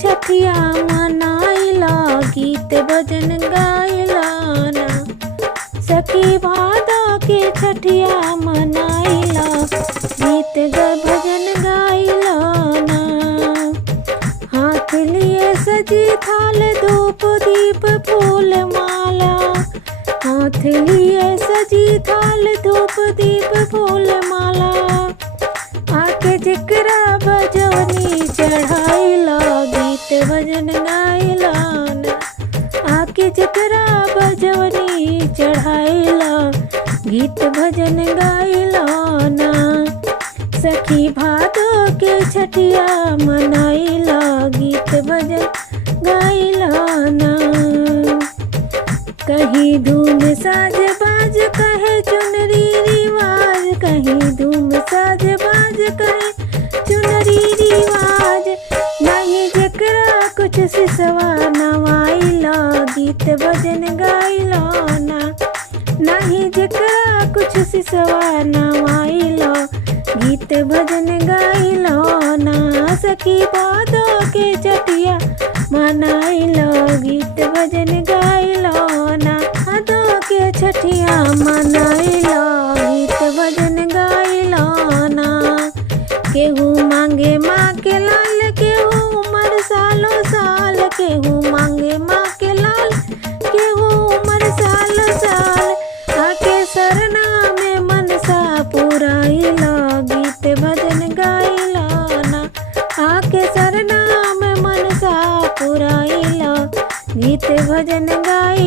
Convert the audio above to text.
छठिया मनाइला, गीत भजन गाइला ना। सखी भादो के छठिया मनाइला, गीत भजन गाइला ना। हाथ लिए सजी थाल धूप दीप फूल माला, हाथ लिए सजी थाल धूप दीप फूल माला। आके जिकरा बजवनी चढ़ाइला, गीत भजन गाइला ना। आके जिकरा बजवनी चढ़ाइला, गीत भजन गाइला ना। सखी भादो के छठिया मनाइला, गीत भजन गाइला ना। कहीं धूम साज बाज कहे चुनरी रिवाज, कहीं धूम साज बाज कहे चुनरी रिवाज। नहीं जकरा कुछ सिसवा नवाइला, गीत भजन गाइला ना। नहीं जकरा कुछ सिसवा नवाइला, गीत भजन गाइला ना। सखी भादो के छठिया मनाइला, गीत भजन गाइला ना। भादो के छठिया मनाइला, गीत भजन गाइला ना। केहू मांगे माँ के लाल, केहू उमर सालो साल। केहू मांगे माँ के लाल, केहू उमर सालो साल। आके सरना में मनसा पुराइला, गीत भजन गाइला ना। आके सरना में मनसा पुराइला, गीत भजन गाइला।